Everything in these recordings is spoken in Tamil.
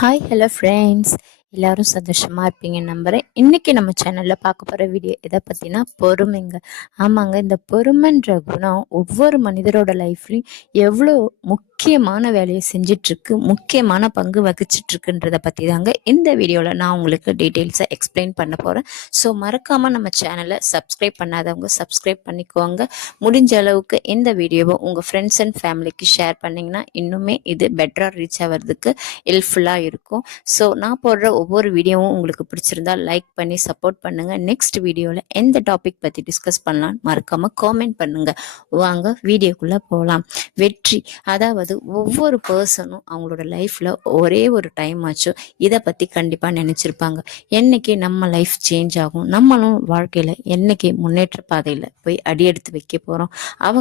ஹாய் ஹலோ ஃப்ரெண்ட்ஸ், எல்லாரும் சந்தோஷமாக இருப்பீங்க நம்புகிறேன். இன்றைக்கி நம்ம சேனலில் பார்க்க போகிற வீடியோ எதை பற்றினா பொறுமைங்க. ஆமாங்க, இந்த பொறுமைன்ற குணம் ஒவ்வொரு மனிதரோட லைஃப்லையும் எவ்வளோ முக்கியமான வேலையை செஞ்சிட்ருக்கு, முக்கியமான பங்கு வகிச்சிட்ருக்குன்றதை பற்றி தாங்க இந்த வீடியோவில் நான் உங்களுக்கு டீட்டெயில்ஸை எக்ஸ்பிளைன் பண்ண போகிறேன். ஸோ மறக்காமல் நம்ம சேனலை சப்ஸ்கிரைப் பண்ணாதவங்க சப்ஸ்கிரைப் பண்ணிக்குவாங்க. முடிஞ்ச அளவுக்கு இந்த வீடியோவை உங்கள் ஃப்ரெண்ட்ஸ் அண்ட் ஃபேமிலிக்கு ஷேர் பண்ணிங்கன்னா இன்னுமே இது பெட்டராக ரீச் ஆகிறதுக்கு ஹெல்ப்ஃபுல்லாக இருக்கும். ஸோ நான் போடுற ஒவ்வொரு வீடியோவும் உங்களுக்கு பிடிச்சிருந்தா லைக் பண்ணி சப்போர்ட் பண்ணுங்கள். நெக்ஸ்ட் வீடியோவில் எந்த டாபிக் பற்றி டிஸ்கஸ் பண்ணலான்னு மறக்காமல் காமெண்ட் பண்ணுங்கள். வாங்க வீடியோக்குள்ளே போகலாம். வெற்றி, அதாவது ஒவ்வொரு பர்சனும் அவங்களோட லைஃப்பில் ஒரே ஒரு டைம் ஆச்சும் இதை பற்றி கண்டிப்பாக நினச்சிருப்பாங்க. என்னைக்கு நம்ம லைஃப் சேஞ்ச் ஆகும், நம்மளும் வாழ்க்கையில் என்னைக்கு முன்னேற்ற பாதையில் போய் அடியெடுத்து வைக்க போகிறோம்,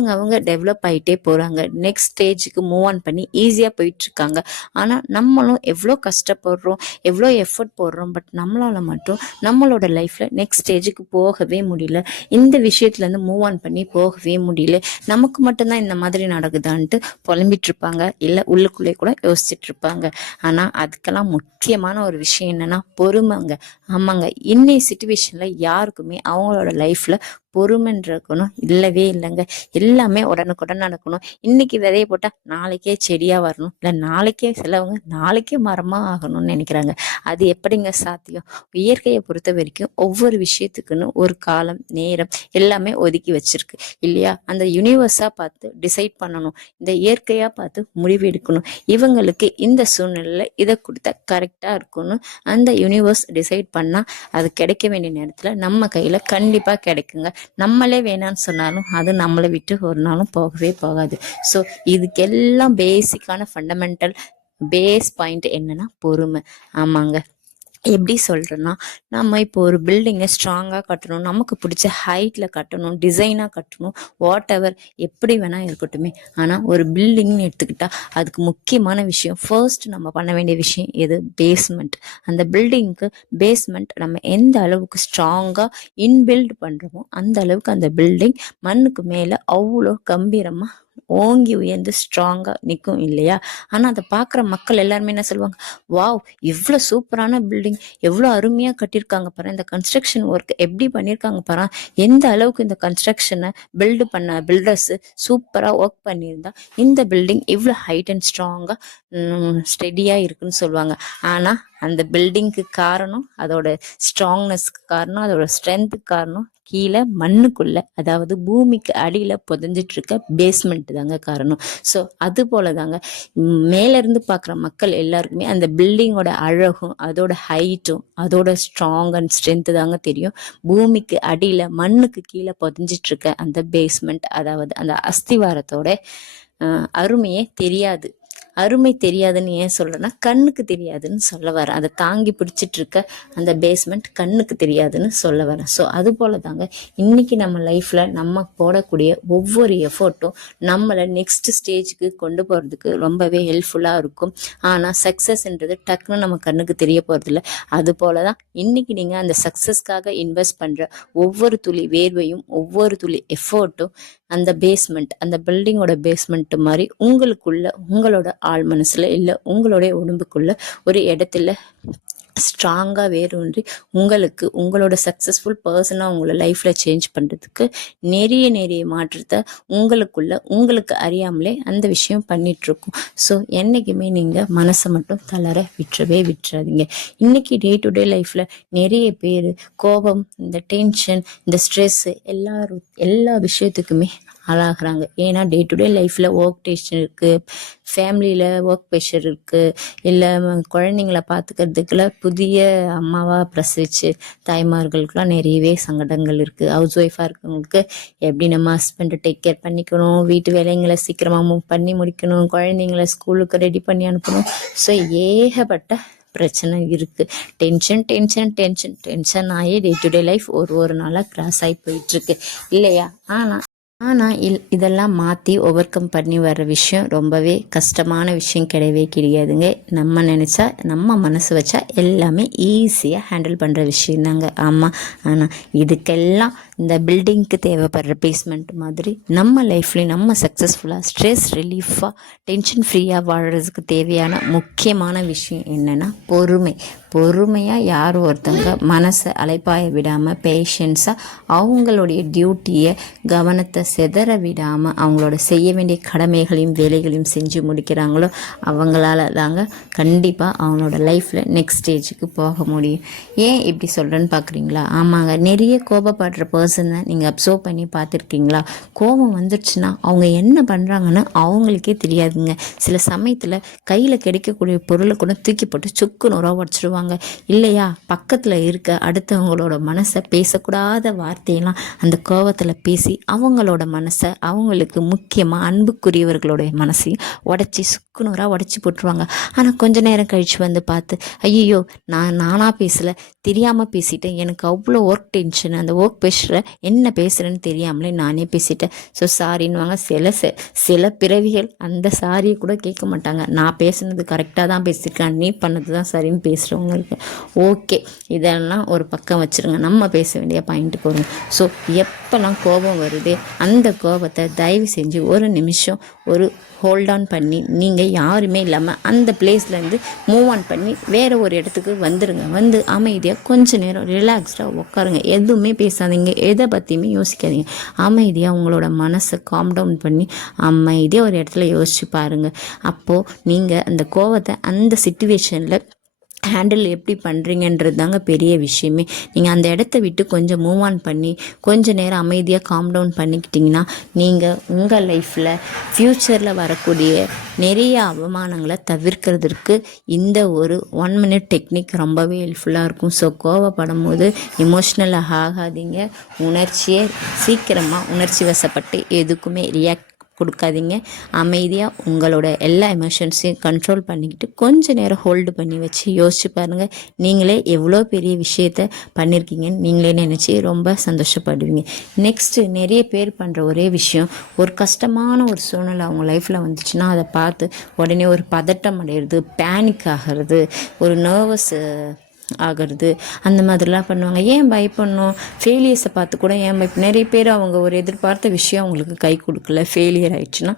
அவங்க டெவலப் ஆகிட்டே போகிறாங்க, நெக்ஸ்ட் ஸ்டேஜுக்கு மூவ் ஆன் பண்ணி ஈஸியாக போயிட்டுருக்காங்க. ஆனால் நம்மளும் எவ்வளோ கஷ்டப்படுறோம், எவ்வளோ எஃபர்ட் போடுறோம், பட் நம்மளால் மட்டும் நம்மளோட லைஃப்பில் நெக்ஸ்ட் ஸ்டேஜுக்கு போகவே முடியல. இந்த விஷயத்துலேருந்து மூவ் ஆன் பண்ணி போகவே முடியல. நமக்கு மட்டும்தான் இந்த மாதிரி நடக்குதான்ட்டு புலம்பிட்டு இருப்பாங்க, இல்லை உள்ளுக்குள்ளே கூட யோசிச்சுட்டு இருப்பாங்க. ஆனால் அதுக்கெல்லாம் முக்கியமான ஒரு விஷயம் என்னன்னா பொறுமைங்க. ஆமாங்க, இன்னைய சுச்சுவேஷனில் யாருக்குமே அவங்களோட லைஃப்பில் பொறுமைன்ற இருக்கணும் இல்லவே இல்லைங்க. எல்லாமே உடனுக்குடன் நடக்கணும். இன்னைக்கு விதைய போட்டால் நாளைக்கே செடியாக வரணும், இல்லை நாளைக்கே சிலவங்க நாளைக்கே மரமாக ஆகணும்னு நினைக்கிறாங்க. அது எப்படிங்க சாத்தியம்? இயற்கையை பொறுத்த வரைக்கும் ஒவ்வொரு விஷயத்துக்குன்னு ஒரு காலம் நேரம் எல்லாமே ஒதுக்கி வச்சிருக்கு இல்லையா? அந்த யூனிவர்ஸாக பார்த்து டிசைட் பண்ணணும், இந்த இயற்கையாக பார்த்து முடிவு எடுக்கணும். இவங்களுக்கு இந்த சூழ்நிலையில் இதை கொடுத்தா கரெக்டாக இருக்கணும். அந்த யூனிவர்ஸ் டிசைட் பண்ணால் அது கிடைக்க வேண்டிய நேரத்தில் நம்ம கையில் கண்டிப்பாக கிடைக்குங்க. நம்மளே வேணான்னு சொன்னாலும் அது நம்மளை விட்டு ஒரு நாளும் போகவே போகாது. ஸோ இதுக்கெல்லாம் பேசிக்கான ஃபண்டமெண்டல் பேஸ் பாயிண்ட் என்னன்னா பொறுமை. ஆமாங்க, எப்படி சொல்கிறேன்னா, நம்ம இப்போ ஒரு பில்டிங்கை ஸ்ட்ராங்காக கட்டணும், நமக்கு பிடிச்ச ஹைட்டில் கட்டணும், டிசைனாக கட்டணும், வாட் எவர் எப்படி வேணால் இருக்கட்டுமே. ஆனால் ஒரு பில்டிங்னு எடுத்துக்கிட்டால் அதுக்கு முக்கியமான விஷயம், ஃபர்ஸ்ட் நம்ம பண்ண வேண்டிய விஷயம் எது? பேஸ்மெண்ட். அந்த பில்டிங்க்கு பேஸ்மெண்ட் நம்ம எந்த அளவுக்கு ஸ்ட்ராங்காக இன்பில்ட் பண்ணுறோமோ அந்த அளவுக்கு அந்த பில்டிங் மண்ணுக்கு மேலே அவ்வளோ கம்பீரமாக ஓங்கி உயர்ந்து ஸ்ட்ராங்காக நிற்கும் இல்லையா? ஆனால் அதை பார்க்குற மக்கள் எல்லாருமே என்ன சொல்லுவாங்க, வாவ் இவ்வளோ சூப்பரான பில்டிங், எவ்வளோ அருமையாக கட்டியிருக்காங்க பாரு, இந்த கன்ஸ்ட்ரக்ஷன் ஒர்க் எப்படி பண்ணியிருக்காங்க பாரு, எந்த அளவுக்கு இந்த கன்ஸ்ட்ரக்ஷனை பில்டு பண்ண பில்டர்ஸு சூப்பராக ஒர்க் பண்ணியிருந்தா இந்த பில்டிங் இவ்வளோ ஹைட் அண்ட் ஸ்ட்ராங்காக ஸ்டெடியாக இருக்குன்னு சொல்லுவாங்க. ஆனால் அந்த பில்டிங்க்கு காரணம், அதோட ஸ்ட்ராங்னஸ்க்கு காரணம், அதோட ஸ்ட்ரென்த்துக்கு காரணம் கீழே மண்ணுக்குள்ள, அதாவது பூமிக்கு அடியில் புதைஞ்சிட்டு இருக்க பேஸ்மெண்ட் தாங்க காரணம். ஸோ அது போல தாங்க மேலேருந்து பார்க்குற மக்கள் எல்லாருக்குமே அந்த பில்டிங்கோட அழகும் அதோட ஹைட்டும் அதோட ஸ்ட்ராங் அண்ட் ஸ்ட்ரென்த்து தாங்க தெரியும். பூமிக்கு அடியில் மண்ணுக்கு கீழே புதைஞ்சிட்டு இருக்க அந்த பேஸ்மெண்ட், அதாவது அந்த அஸ்திவாரத்தோட அருமையே தெரியாது. அருமை தெரியாதுன்னு ஏன் சொல்கிறேன்னா, கண்ணுக்கு தெரியாதுன்னு சொல்ல வரேன். அதை தாங்கி பிடிச்சிட்டு இருக்க அந்த பேஸ்மெண்ட் கண்ணுக்கு தெரியாதுன்னு சொல்ல வரேன். ஸோ அது போல தாங்க இன்றைக்கி நம்ம லைஃப்பில் நம்ம போடக்கூடிய ஒவ்வொரு எஃபர்ட்டும் நம்மளை நெக்ஸ்ட் ஸ்டேஜுக்கு கொண்டு போகிறதுக்கு ரொம்பவே ஹெல்ப்ஃபுல்லாக இருக்கும். ஆனால் சக்ஸஸ்ன்றது டக்குன்னு நம்ம கண்ணுக்கு தெரிய போகிறதில்ல. அது போல தான் இன்றைக்கி நீங்கள் அந்த சக்ஸஸ்க்காக இன்வெஸ்ட் பண்ணுற ஒவ்வொரு துளி வேர்வையும் ஒவ்வொரு துளி எஃபர்ட்டும் அந்த பேஸ்மெண்ட், அந்த பில்டிங்கோட பேஸ்மெண்ட் மாதிரி உங்களுக்குள்ள, உங்களோட ஆள் மனசுல இல்லை உங்களுடைய உடம்புக்குள்ள ஒரு இடத்துல ஸ்ட்ராங்காக வேரூன்றி உங்களுக்கு உங்களோட சக்ஸஸ்ஃபுல் பர்சனாக உங்களை லைஃப்பில் சேஞ்ச் பண்ணுறதுக்கு நிறைய மாற்றத்தை உங்களுக்குள்ள உங்களுக்கு அறியாமலே அந்த விஷயம் பண்ணிகிட்ருக்கும். ஸோ என்றைக்குமே நீங்கள் மனசை மட்டும் தளர விட்டுறாதீங்க. இன்றைக்கி டே டு டே லைஃப்பில் நிறைய பேர் கோபம், இந்த டென்ஷன், இந்த ஸ்ட்ரெஸ்ஸு எல்லா விஷயத்துக்குமே ஆளாகிறாங்க. ஏன்னா டே டு டே லைஃப்பில் ஒர்க் டென்ஷன் இருக்குது, ஃபேமிலியில் ஒர்க் ப்ரெஷர் இருக்குது, இல்லை குழந்தைங்கள பார்த்துக்கிறதுக்குள்ள புதிய அம்மாவாக பிரசவிச்சு தாய்மார்களுக்கெலாம் நிறையவே சங்கடங்கள் இருக்குது. ஹவுஸ் ஒய்ஃபாக இருக்கவங்களுக்கு எப்படி நம்ம ஹஸ்பண்டை டேக் கேர் பண்ணிக்கணும், வீட்டு வேலைங்களை சீக்கிரமாக பண்ணி முடிக்கணும், குழந்தைங்கள ஸ்கூலுக்கு ரெடி பண்ணி அனுப்பணும். ஸோ ஏகப்பட்ட பிரச்சனை இருக்குது. டென்ஷன் ஆகி டே டு டே லைஃப் ஒரு நாளாக கிராஸ் ஆகி போயிட்டுருக்கு இல்லையா? ஆனால் இதெல்லாம் மாற்றி ஓவர் கம் பண்ணி வர்ற விஷயம் ரொம்பவே கஷ்டமான விஷயம் கிடையாதுங்க. நம்ம நினச்சா, நம்ம மனசு வச்சா எல்லாமே ஈஸியாக ஹேண்டில் பண்ணுற விஷயம் தாங்க. ஆமாம், ஆனால் இதுக்கெல்லாம் இந்த பில்டிங்க்கு தேவைப்படுற பேஸ்மெண்ட் மாதிரி நம்ம லைஃப்லேயும் நம்ம சக்ஸஸ்ஃபுல்லாக ஸ்ட்ரெஸ் ரிலீஃபாக டென்ஷன் ஃப்ரீயாக வாழறதுக்கு தேவையான முக்கியமான விஷயம் என்னென்னா பொறுமையாக யார் ஒருத்தவங்க மனசை அலைப்பாய விடாமல் பேஷன்ஸாக அவங்களுடைய டியூட்டியை கவனத்தை சிதற விடாமல் அவங்களோட செய்ய வேண்டிய கடமைகளையும் வேலைகளையும் செஞ்சு முடிக்கிறாங்களோ அவங்களால தாங்க கண்டிப்பாக அவங்களோட லைஃப்பில் நெக்ஸ்ட் ஸ்டேஜுக்கு போக முடியும். ஏன் இப்படி சொல்கிறேன்னு பார்க்குறீங்களா? ஆமாங்க, நிறைய கோபப்படுற பர்சனை நீங்கள் அப்சர்வ் பண்ணி பார்த்துருக்கீங்களா? கோபம் வந்துடுச்சுன்னா அவங்க என்ன பண்ணுறாங்கன்னு அவங்களுக்கே தெரியாதுங்க. சில சமயத்தில் கையில் கிடைக்கக்கூடிய பொருளை கூட தூக்கி போட்டு சுக்கு நூறாக உடச்சிடுவாங்க இல்லையா? பக்கத்தில் இருக்க அடுத்தவங்களோட மனசை பேசக்கூடாத வார்த்தையெல்லாம் அந்த கோபத்தில் பேசி அவங்களோட மனசை, அவங்களுக்கு முக்கியமாக அன்புக்குரியவர்களுடைய மனசையும் சுக்குநூறாக உடச்சி போட்டுருவாங்க. ஆனால் கொஞ்ச நேரம் கழித்து வந்து பார்த்து, ஐயோ நானாக பேசலை, தெரியாமல் பேசிட்டேன், எனக்கு அவ்வளோ ஒர்க் டென்ஷன், அந்த ஒர்க் ப்ரெஷரை என்ன பேசுகிறேன்னு தெரியாமலே நானே பேசிட்டேன், ஸோ சாரின்னுவாங்க. சில பிறவிகள் அந்த சாரியை கூட கேட்க மாட்டாங்க. நான் பேசுனது கரெக்டாக தான் பேசியிருக்கேன், நீ பண்ணது தான் சரின்னு பேசுகிறவங்களுக்கு ஓகே, இதெல்லாம் ஒரு பக்கம் வச்சுருங்க. நம்ம பேச வேண்டிய பாயிண்ட்டுக்கு வரும். ஸோ எப்போல்லாம் கோபம் வருது, அந்த கோபத்தை தயவு செஞ்சு ஒரு நிமிஷம் ஒரு ஹோல்ட் ஆன் பண்ணி நீங்கள் யாருமே இல்லாமல் அந்த பிளேஸ்லேருந்து மூவ் ஆன் பண்ணி வேறு ஒரு இடத்துக்கு வந்துடுங்க. வந்து அமைதியாக கொஞ்ச நேரம் ரிலாக்ஸ்டாக உட்காருங்க. எதுவுமே பேசாதீங்க, எதை பற்றியுமே யோசிக்காதீங்க. அமைதியாக உங்களோட மனசை காம் டவுன் பண்ணி அமைதியாக ஒரு இடத்துல யோசிச்சு பாருங்கள். அப்போது நீங்கள் அந்த கோவத்தை அந்த சிச்சுவேஷனில் ஹேண்டில் எப்படி பண்ணுறீங்கன்றது தாங்க பெரிய விஷயமே. நீங்கள் அந்த இடத்த விட்டு கொஞ்சம் மூவ் ஆன் பண்ணி கொஞ்சம் நேரம் அமைதியாக காம் டவுன் பண்ணிக்கிட்டிங்கன்னா நீங்கள் உங்கள் லைஃப்பில் ஃப்யூச்சரில் வரக்கூடிய நிறைய அவமானங்களை தவிர்க்கிறதுக்கு இந்த ஒரு 1 minute டெக்னிக் ரொம்பவே ஹெல்ப்ஃபுல்லாக இருக்கும். ஸோ கோவப்படும் போது எமோஷ்னலாக ஆகாதீங்க. சீக்கிரமாக உணர்ச்சி வசப்பட்டு எதுக்குமே ரியாக்ட் கொடுக்காதீங்க. அமைதியாக உங்களோட எல்லா எமோஷன்ஸையும் கண்ட்ரோல் பண்ணிக்கிட்டு கொஞ்ச நேரம் ஹோல்டு பண்ணி வச்சு யோசிச்சு பாருங்கள். நீங்களே எவ்வளோ பெரிய விஷயத்த பண்ணியிருக்கீங்கன்னு நீங்களே நினச்சி ரொம்ப சந்தோஷப்படுவீங்க. நெக்ஸ்ட்டு நிறைய பேர் பண்ணுற ஒரே விஷயம், ஒரு கஷ்டமான ஒரு சூழ்நிலை அவங்க லைஃப்பில் வந்துச்சுன்னா அதை பார்த்து உடனே ஒரு பதட்டம் அடைகிறது, பேனிக் ஆகிறது, ஒரு நர்வஸ் ஆகிறது, அந்த மாதிரிலாம் பண்ணுவாங்க. ஏன் பயப்படணும்? ஃபெயிலியர்ஸை பார்த்து கூட ஏன் நிறைய பேர் அவங்க ஒரு எதிர்பார்த்த விஷயம் அவங்களுக்கு கை கொடுக்கல, ஃபெயிலியர் ஆயிடுச்சுன்னா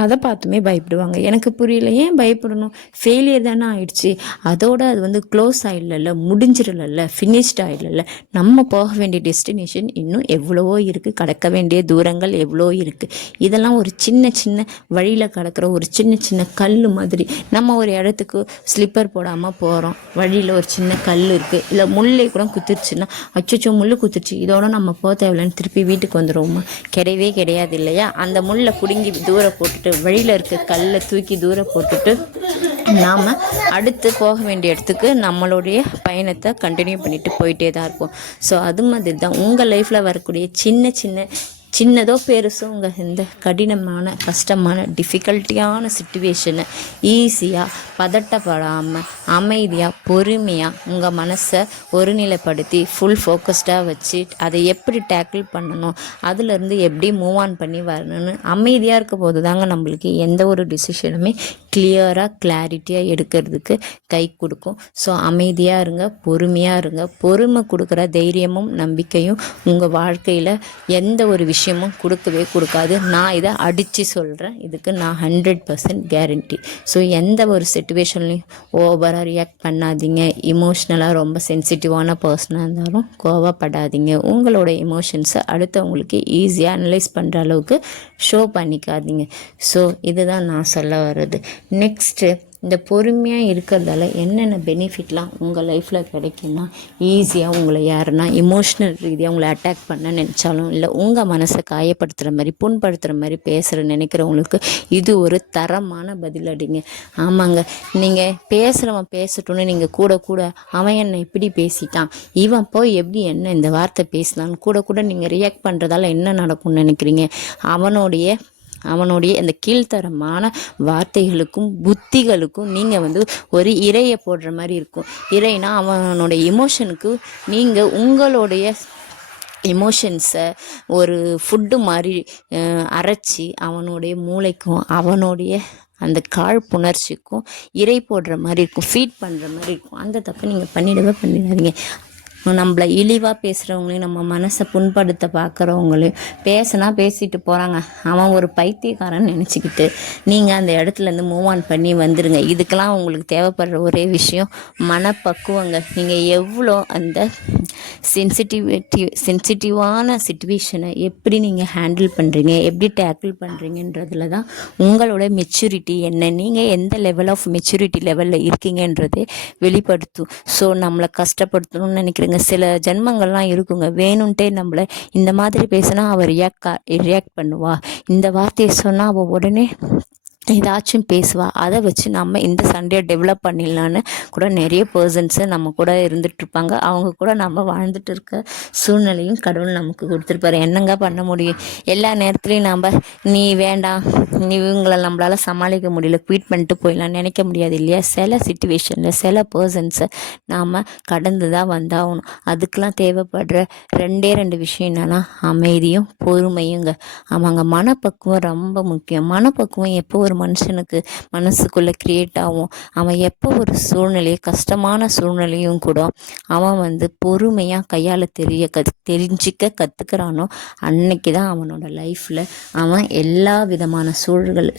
அதை பார்த்துமே பயப்படுவாங்க. எனக்கு புரியல, ஏன் பயப்படணும்? ஃபெயிலியர் தானே ஆயிடுச்சு, அதோட அது க்ளோஸ் ஆகிடல, முடிஞ்சிடல, ஃபினிஷ்ட் ஆகிடல. நம்ம போக வேண்டிய டெஸ்டினேஷன் இன்னும் எவ்வளவோ இருக்குது, கடக்க வேண்டிய தூரங்கள் எவ்வளோ இருக்குது. இதெல்லாம் ஒரு சின்ன சின்ன வழியில் கடக்கிற ஒரு சின்ன கல் மாதிரி. நம்ம ஒரு இடத்துக்கு ஸ்லிப்பர் போடாமல் போகிறோம், வழியில் ஒரு சின்ன கல் இருக்குது, இல்லை முள்ளை கூட குத்திருச்சுன்னா அச்சோ முள் குத்திருச்சு, இதோட நம்ம போக தேவையில்லைன்னு திருப்பி வீட்டுக்கு வந்துடுவோமா? கிடையவே கிடையாது இல்லையா? அந்த முள்ளை பிடுங்கி தூரம் போட்டு வழியில் இருக்க கல்லை தூக்கி தூரம் போட்டுட்டு நாம் அடுத்து போக வேண்டிய இடத்துக்கு நம்மளுடைய பயணத்தை கண்டினியூ பண்ணிட்டு போயிட்டே தான் இருப்போம். ஸோ அது மாதிரி தான் உங்கள் லைஃப்பில் வரக்கூடிய சின்னதோ பெருசோ உங்கள் இந்த கடினமான கஷ்டமான டிஃபிகல்ட்டியான சிச்சுவேஷனை ஈஸியாக பதட்டப்படாமல் அமைதியாக பொறுமையாக உங்கள் மனசை ஒருநிலைப்படுத்தி ஃபுல் ஃபோக்கஸ்டாக வச்சு அதை எப்படி டேக்கிள் பண்ணணும், அதிலேருந்து எப்படி மூவ் ஆன் பண்ணி வரணும்னு அமைதியாக இருக்க போது தாங்க நம்மளுக்கு எந்த ஒரு டிசிஷனுமே கிளாரிட்டியாக எடுக்கிறதுக்கு கை கொடுக்கும். ஸோ அமைதியாக இருங்க, பொறுமையாக இருங்க. பொறுமை கொடுக்குற தைரியமும் நம்பிக்கையும் உங்கள் வாழ்க்கையில் எந்த ஒரு விஷயமும் கொடுக்காது. நான் இதை அடித்து சொல்கிறேன், இதுக்கு நான் 100% கேரண்டி. ஸோ எந்த ஒரு சிச்சுவேஷன்லையும் ஓவராக ரியாக்ட் பண்ணாதீங்க. இமோஷ்னலாக ரொம்ப சென்சிட்டிவான பர்சனாக இருந்தாலும் கோவப்படாதீங்க. உங்களோட எமோஷன்ஸை அடுத்தவங்களுக்கு ஈஸியாக அனலைஸ் பண்ணுற அளவுக்கு ஷோ பண்ணிக்காதீங்க. ஸோ இதுதான் நான் சொல்ல வர்றது. நெக்ஸ்ட்டு, இந்த பொறுமையாக இருக்கிறதால என்னென்ன பெனிஃபிட்லாம் உங்கள் லைஃப்பில் கிடைக்குன்னா, ஈஸியாக உங்களை யாருன்னா இமோஷ்னல் ரீதியாக உங்களை அட்டாக் பண்ண நினச்சாலும், இல்லை உங்கள் மனசை காயப்படுத்துகிற மாதிரி புண்படுத்துகிற மாதிரி நினைக்கிறவங்களுக்கு இது ஒரு தரமான பதிலடிங்க. ஆமாங்க, நீங்கள் பேசுகிறவன் பேசட்டும்னு நீங்கள் கூட அவன் என்னை இப்படி பேசிட்டான், இவன் போய் எப்படி என்ன இந்த வார்த்தை பேசினான்னு கூட நீங்கள் ரியாக்ட் பண்ணுறதால என்ன நடக்கும்னு நினைக்கிறீங்க? அவனுடைய அந்த கீழ்த்தரமான வார்த்தைகளுக்கும் புத்திகளுக்கும் நீங்கள் ஒரு இரையை போடுற மாதிரி இருக்கும். இறைனா அவனுடைய எமோஷனுக்கு நீங்கள் உங்களுடைய எமோஷன்ஸை ஒரு ஃபுட்டு மாதிரி அரைச்சி அவனுடைய மூளைக்கும் அவனுடைய அந்த காழ்ப்புணர்ச்சிக்கும் இறை போடுற மாதிரி இருக்கும், ஃபீட் பண்ணுற மாதிரி இருக்கும். அந்த தப்பை நீங்கள் பண்ணிடாதீங்க. நம்மளை இழிவாக பேசுகிறவங்களையும் நம்ம மனசை புண்படுத்த பார்க்குறவங்களையும் பேசினா பேசிட்டு போகிறாங்க, அவன் ஒரு பைத்தியக்காரன் நினச்சிக்கிட்டு நீங்கள் அந்த இடத்துலேருந்து மூவ் ஆன் பண்ணி வந்துடுங்க. இதுக்கெல்லாம் உங்களுக்கு தேவைப்படுற ஒரே விஷயம் மனப்பக்குவங்க. நீங்கள் எவ்வளோ அந்த சென்சிட்டிவான சுச்சுவேஷனை எப்படி நீங்கள் ஹேண்டில் பண்ணுறீங்க, எப்படி டேக்கிள் பண்ணுறீங்கன்றதுல தான் உங்களோட மெச்சூரிட்டி என்ன, நீங்கள் எந்த லெவல் ஆஃப் மெச்சூரிட்டி லெவலில் இருக்கீங்கன்றதே வெளிப்படுத்தும். ஸோ நம்மளை கஷ்டப்படுத்தணும்னு நினைக்கிறேங்க. சில ஜென்மங்கள்லாம் இருக்குங்க, வேணும்ன்ட்டே நம்மளை இந்த மாதிரி பேசினா அவள் ரியாக்ட் பண்ணுவா, இந்த வார்த்தையை சொன்னால் அவள் உடனே ஏதாச்சும் பேசுவா, அதை வச்சு நம்ம இந்த சண்டையை டெவலப் பண்ணிடலான்னு கூட நிறைய பர்சன்ஸு நம்ம கூட இருந்துகிட்ருப்பாங்க. அவங்க கூட நம்ம வாழ்ந்துட்டு இருக்க சூழ்நிலையும் கடவுள் நமக்கு கொடுத்துருப்பாரு. என்னங்க பண்ண முடியும்? எல்லா நேரத்துலையும் நம்ம நீ வேண்டாம், நீ இவங்களை நம்மளால் சமாளிக்க முடியல, குயிட் பண்ணிட்டு போயிடலாம் நினைக்க முடியாது இல்லையா? சில சுச்சுவேஷனில் சில பர்சன்ஸை நாம் கடந்து தான் வந்தாகணும். அதுக்கெலாம் தேவைப்படுற ரெண்டு விஷயம் என்னென்னா அமைதியும் பொறுமையுங்க. ஆமாங்க, மனப்பக்குவம் ரொம்ப முக்கியம். மனப்பக்குவம் எப்போ ஒரு மனுஷனுக்கு மனசுக்குள்ளே க்ரியேட் ஆகும், அவன் எப்போ ஒரு சூழ்நிலையை கஷ்டமான சூழ்நிலையும் கூட அவன் பொறுமையாக கையால் தெரிஞ்சிக்க கற்றுக்கிறானோ அன்னைக்கு தான் அவனோட லைஃப்பில் அவன் எல்லா விதமான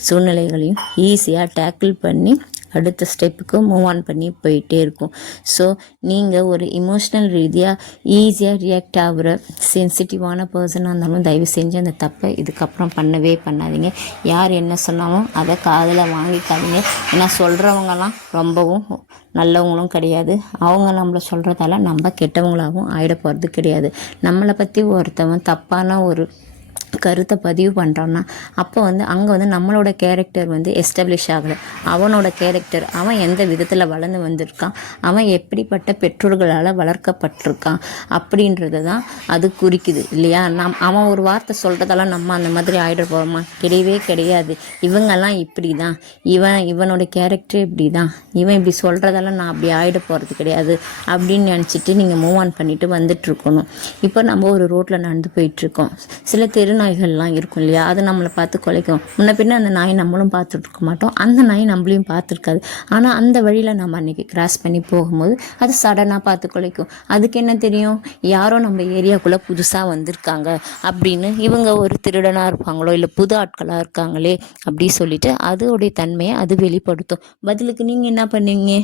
சூழ்நிலைகளையும் ஈஸியாக டேக்கிள் பண்ணி அடுத்த ஸ்டெப்புக்கு மூவ் ஆன் பண்ணி போயிட்டே இருக்கும். ஸோ நீங்கள் ஒரு இமோஷ்னல் ரீதியாக ஈஸியாக ரியாக்ட் ஆகிற சென்சிட்டிவான பர்சனாக இருந்தாலும் தயவு செஞ்சு அந்த தப்பை இதுக்கப்புறம் பண்ணவே பண்ணாதீங்க. யார் என்ன சொன்னாலும் அதை காதில் வாங்கிக்காதீங்க. ஏன்னா சொல்கிறவங்கலாம் ரொம்பவும் நல்லவங்களும் கிடையாது. அவங்க நம்மளை சொல்கிறதால நம்ம கெட்டவங்களாகவும் ஆகிட போகிறது கிடையாது. நம்மளை பற்றி ஒருத்தவன் தப்பான ஒரு கருத்தை பதிவு பண்ணுறான்னா அப்போ அங்கே நம்மளோட கேரக்டர் எஸ்டாப்ளிஷ் ஆகலை. அவனோட கேரக்டர், அவன் எந்த விதத்தில் வளர்ந்து வந்திருக்கான், அவன் எப்படிப்பட்ட பெற்றோர்களால் வளர்க்கப்பட்டிருக்கான் அப்படின்றது தான் அது குறிக்குது இல்லையா? அவன் ஒரு வார்த்தை சொல்கிறதால நம்ம அந்த மாதிரி ஆகிட போகிறோமா? கிடையவே கிடையாது. இவங்கெல்லாம் இப்படி தான், இவனோட கேரக்டர் இப்படி தான், இவன் இப்படி சொல்கிறதால நான் அப்படி ஆகிட போகிறது கிடையாது அப்படின்னு நினச்சிட்டு நீங்கள் மூவ் ஆன் பண்ணிட்டு வந்துட்டுருக்கணும். இப்போ நம்ம ஒரு ரோட்டில் நடந்து போயிட்டுருக்கோம், சில நாய்கள்லாம் இருக்கும் இல்லையா? அது நம்மளை பார்த்து குலைக்கும். முன்ன பின்ன அந்த நாய் நம்மளும் பார்த்துட்டு இருக்க மாட்டோம், அந்த நாய் நம்மளையும் பார்த்துருக்காது. ஆனால் அந்த வழியில் நம்ம அன்றைக்கி கிராஸ் பண்ணி போகும்போது அது சடனாக பார்த்து குலைக்கும். அதுக்கு என்ன தெரியும்? யாரோ நம்ம ஏரியாக்குள்ளே புதுசாக வந்திருக்காங்க அப்படின்னு, இவங்க ஒரு திருடனாக இருப்பாங்களோ இல்லை புது ஆட்களாக இருக்காங்களே அப்படி சொல்லிட்டு அதோடைய தன்மையை அது வெளிப்படுத்தும். பதிலுக்கு நீங்கள் என்ன பண்ணுவீங்க?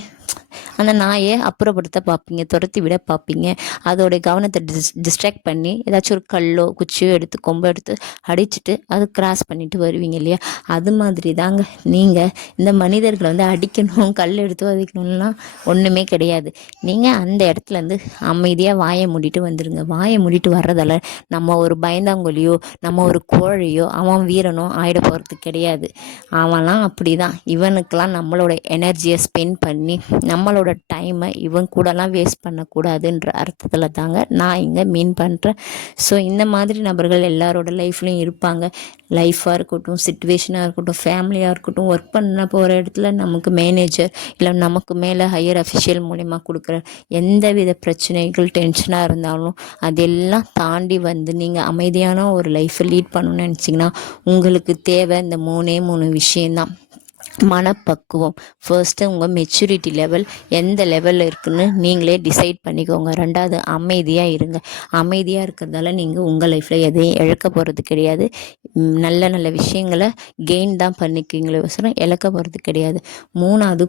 அந்த நாயை அப்புறப்படுத்த பார்ப்பீங்க, துரத்தி விட பார்ப்பீங்க, அதோடைய கவனத்தை டிஸ்ட்ராக்ட் பண்ணி ஏதாச்சும் ஒரு கல்லோ குச்சியோ எடுத்து கொம்போ எடுத்து அடிச்சுட்டு அது கிராஸ் பண்ணிட்டு வருவீங்க இல்லையா? அது மாதிரி தாங்க நீங்கள் இந்த மனிதர்களை அடிக்கணும், கல் எடுத்து அடிக்கணும்லாம் ஒன்றுமே கிடையாது. நீங்கள் அந்த இடத்துலேருந்து அமைதியாக வாயை மூடிட்டு வந்துடுங்க. வாயை மூடிட்டு வர்றதால நம்ம ஒரு பயந்தாங்கொலியோ நம்ம ஒரு கோழையோ அவன் வீரனோ ஆகிட போகிறது கிடையாது. அவன்லாம் அப்படி தான். இவனுக்கெல்லாம் நம்மளோட எனர்ஜியை ஸ்பெண்ட் பண்ணி நம்மளோட டைமை இவன் கூடலாம் வேஸ்ட் பண்ணக்கூடாதுன்ற அர்த்தத்தில் தாங்க நான் இங்கே மீன் பண்ணுறேன். ஸோ இந்த மாதிரி நபர்கள் எல்லாரோட லைஃப்லையும் இருப்பாங்க. லைஃபாக இருக்கட்டும், சிச்சுவேஷனாக இருக்கட்டும், ஃபேமிலியாக இருக்கட்டும், ஒர்க் பண்ண போகிற இடத்துல நமக்கு மேனேஜர் இல்லை நமக்கு மேலே ஹையர் அஃபிஷியல் மூலிமா கொடுக்குற எந்த வித பிரச்சனைகள் டென்ஷனாக இருந்தாலும் அதெல்லாம் தாண்டி நீங்கள் அமைதியான ஒரு லைஃப்பை லீட் பண்ணணும்னு நினச்சிங்கன்னா உங்களுக்கு தேவை இந்த மூணு விஷயந்தான். மனப்பக்குவம் ஃபர்ஸ்ட்டு, உங்கள் மெச்சூரிட்டி லெவல் எந்த லெவலில் இருக்குதுன்னு நீங்களே டிசைட் பண்ணிக்கோங்க. ரெண்டாவது, அமைதியாக இருங்க. அமைதியாக இருக்கிறதால நீங்கள் உங்கள் லைஃப்பில் எதையும் இழக்க போகிறது கிடையாது. நல்ல விஷயங்களை கெயின் தான் பண்ணிக்குவீங்களே வசரம் இழக்க போகிறது கிடையாது. மூணாவது,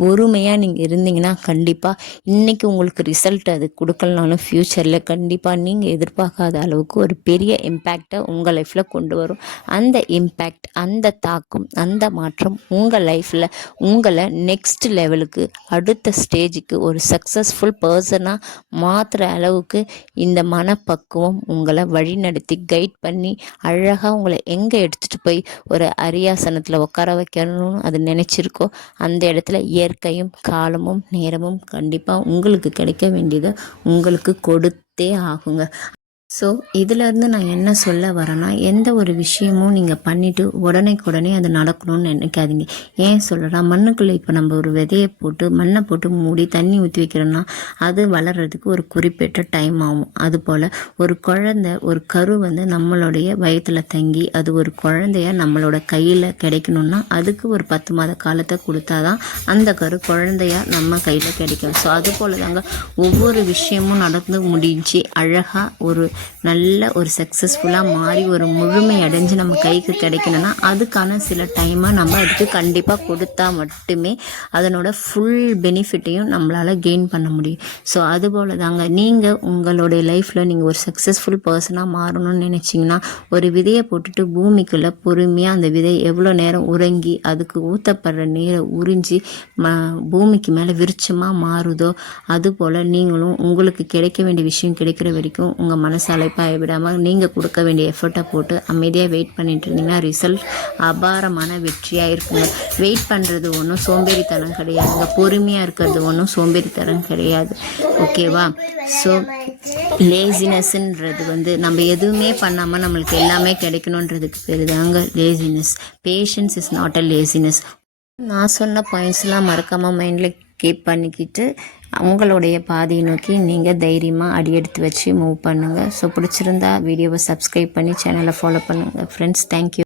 பொறுமையாக நீங்கள் இருந்தீங்கன்னா கண்டிப்பாக இன்றைக்கி உங்களுக்கு ரிசல்ட் அது கொடுக்கலனாலும் ஃப்யூச்சரில் கண்டிப்பாக நீங்கள் எதிர்பார்க்காத அளவுக்கு ஒரு பெரிய இம்பேக்டை உங்கள் லைஃப்பில் கொண்டு வரும். அந்த இம்பேக்ட், அந்த தாக்கம், அந்த மாற்றம் உங்கள் லைஃப்பில் உங்களை நெக்ஸ்ட் லெவலுக்கு, அடுத்த ஸ்டேஜுக்கு ஒரு சக்ஸஸ்ஃபுல் பர்சனாக மாற்றுற அளவுக்கு இந்த மனப்பக்குவம் உங்களை வழிநடத்தி கைட் பண்ணி அழகாக உங்களை எங்கே எடுத்துகிட்டு போய் ஒரு அரியாசனத்தில் உட்கார வைக்கணும்னு அது நினச்சிருக்கோ அந்த இடத்துல இயற்கையும் காலமும் நேரமும் கண்டிப்பாக உங்களுக்கு கிடைக்க வேண்டியதை உங்களுக்கு கொடுத்தே ஆகுங்க. ஸோ இதிலேருந்து நான் என்ன சொல்ல வரேன்னா, எந்த ஒரு விஷயமும் நீங்கள் பண்ணிவிட்டு உடனே அது நடக்கணும்னு நினைக்காதீங்க. ஏன் சொல்கிறேன்னா, மண்ணுக்குள்ளே இப்போ நம்ம ஒரு விதையை போட்டு மண்ணை போட்டு மூடி தண்ணி ஊற்றி வைக்கிறோன்னா அது வளர்கிறதுக்கு ஒரு குறிப்பிட்ட டைம் ஆகும். அதுபோல் ஒரு குழந்தை ஒரு கரு வந்து நம்மளுடைய வயிற்றில் தங்கி அது ஒரு குழந்தைய நம்மளோட கையில் கிடைக்கணும்னா அதுக்கு ஒரு 10 மாத காலத்தை கொடுத்தாதான் அந்த கரு குழந்தையா நம்ம கையில் கிடைக்கும். ஸோ அதுபோல் தாங்க ஒவ்வொரு விஷயமும் நடந்து முடிஞ்சு அழகாக ஒரு நல்ல ஒரு சக்ஸஸ்ஃபுல்லாக மாறி ஒரு முழுமை அடைஞ்சு நம்ம கைக்கு கிடைக்கணும்னா அதுக்கான சில டைமை நம்ம அதுக்கு கண்டிப்பாக கொடுத்தா மட்டுமே அதனோட ஃபுல் பெனிஃபிட்டையும் நம்மளால் கெயின் பண்ண முடியும். ஸோ அதுபோல் தாங்க நீங்கள் உங்களுடைய லைஃப்பில் நீங்கள் ஒரு சக்ஸஸ்ஃபுல் பர்சனாக மாறணும்னு நினச்சிங்கன்னா ஒரு விதையை போட்டுட்டு பூமிக்குள்ளே பொறுமையாக அந்த விதை எவ்வளோ நேரம் உறங்கி அதுக்கு ஊற்றப்படுற நீரை உறிஞ்சி பூமிக்கு மேலே விருட்சமாக மாறுதோ அதுபோல் நீங்களும் உங்களுக்கு கிடைக்க வேண்டிய விஷயம் கிடைக்கிற வரைக்கும் உங்கள் மனசு அலைப்பாய விடாமல் நீங்கள் கொடுக்க வேண்டிய எஃபர்ட்டை போட்டு அமைதியாக வெயிட் பண்ணிட்டு இருந்தீங்கன்னா ரிசல்ட் அபாரமான வெற்றியாக இருக்குங்க. வெயிட் பண்ணுறது ஒன்றும் சோம்பேறித்தனம் கிடையாதுங்க, பொறுமையாக இருக்கிறது ஒன்றும் சோம்பேறித்தனம் கிடையாது. ஓகேவா? ஸோ லேசினஸ்ன்றது வந்து நம்ம எதுவுமே பண்ணாமல் நம்மளுக்கு எல்லாமே கிடைக்கணுன்றதுக்கு பேர் தாங்க laziness. Patience is not a laziness. நான் சொன்ன பாயிண்ட்ஸ்லாம் மறக்காமல் மைண்டில் கீப் பண்ணிக்கிட்டு உங்களுடைய பாதையை நோக்கி நீங்கள் தைரியமாக அடி எடுத்து வச்சு மூவ் பண்ணுங்கள். ஸோ பிடிச்சிருந்தா வீடியோவை சப்ஸ்கிரைப் பண்ணி சேனலை ஃபாலோ பண்ணுங்கள் ஃப்ரெண்ட்ஸ். தேங்க்யூ.